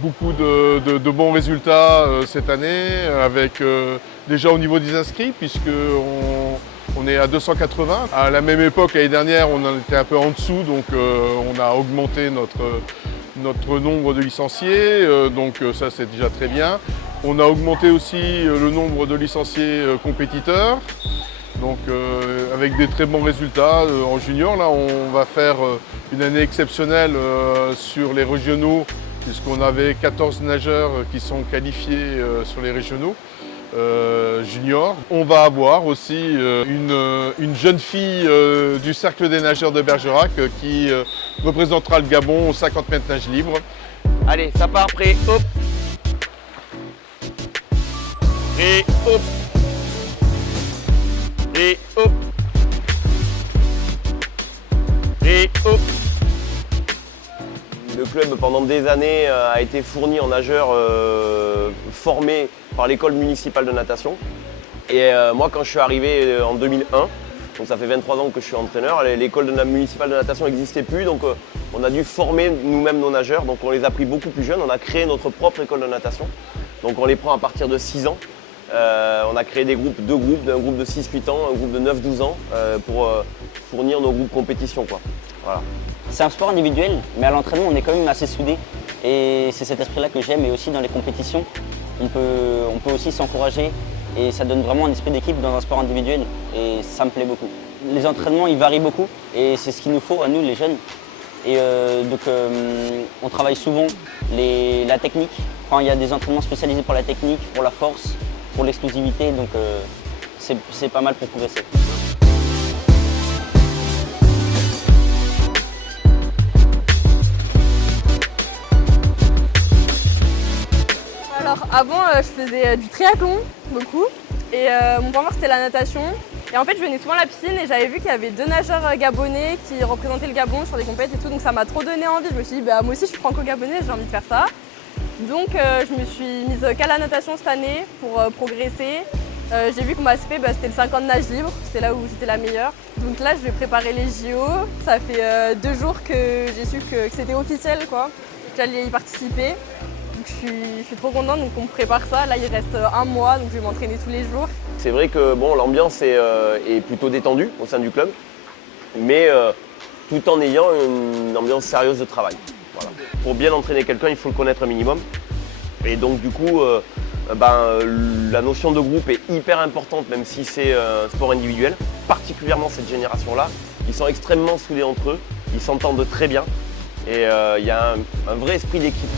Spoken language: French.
beaucoup de bons résultats cette année, avec déjà au niveau des inscrits, puisqu'on est à 280. À la même époque, l'année dernière, on en était un peu en dessous, donc on a augmenté notre nombre de licenciés, donc ça c'est déjà très bien. On a augmenté aussi le nombre de licenciés compétiteurs, donc avec des très bons résultats en junior. Là, on va faire une année exceptionnelle sur les régionaux, puisqu'on avait 14 nageurs qui sont qualifiés sur les régionaux juniors. On va avoir aussi une jeune fille du Cercle des nageurs de Bergerac qui représentera le Gabon aux 50 mètres nage libre. Allez, ça part, prêt, hop. Et hop. Et hop. Et hop. Le club, pendant des années, a été fourni en nageurs formés par l'école municipale de natation. Et moi, quand je suis arrivé en 2001, donc ça fait 23 ans que je suis entraîneur, l'école municipale de natation n'existait plus, donc on a dû former nous-mêmes nos nageurs. Donc on les a pris beaucoup plus jeunes, on a créé notre propre école de natation. Donc on les prend à partir de 6 ans. On a créé deux groupes, un groupe de 6-8 ans, un groupe de 9-12 ans, pour fournir nos groupes compétition, quoi. Voilà. C'est un sport individuel, mais à l'entraînement, on est quand même assez soudés. Et c'est cet esprit-là que j'aime. Et aussi dans les compétitions, on peut aussi s'encourager. Et ça donne vraiment un esprit d'équipe dans un sport individuel. Et ça me plaît beaucoup. Les entraînements, ils varient beaucoup. Et c'est ce qu'il nous faut à nous, les jeunes. Et donc, on travaille souvent la technique. Enfin, il y a des entraînements spécialisés pour la technique, pour la force, pour l'explosivité. Donc, c'est pas mal pour progresser. Alors avant, je faisais du triathlon, beaucoup, et mon point fort c'était la natation. Et en fait, je venais souvent à la piscine et j'avais vu qu'il y avait 2 nageurs gabonais qui représentaient le Gabon sur des compétitions et tout, donc ça m'a trop donné envie. Je me suis dit, bah, moi aussi je suis franco-gabonais, j'ai envie de faire ça. Donc je me suis mise qu'à la natation cette année pour progresser. J'ai vu que ma SP, c'était le 50 nage libre, c'est là où j'étais la meilleure. Donc là, je vais préparer les JO. Ça fait 2 jours que j'ai su que c'était officiel, quoi, que j'allais y participer. Je suis trop contente, donc on prépare ça. Là, il reste 1 mois, donc je vais m'entraîner tous les jours. C'est vrai que bon, l'ambiance est plutôt détendue au sein du club, mais tout en ayant une ambiance sérieuse de travail. Voilà. Pour bien entraîner quelqu'un, il faut le connaître un minimum. Et donc du coup, la notion de groupe est hyper importante, même si c'est un sport individuel. Particulièrement cette génération-là, ils sont extrêmement soudés entre eux, ils s'entendent très bien et il y a un vrai esprit d'équipe.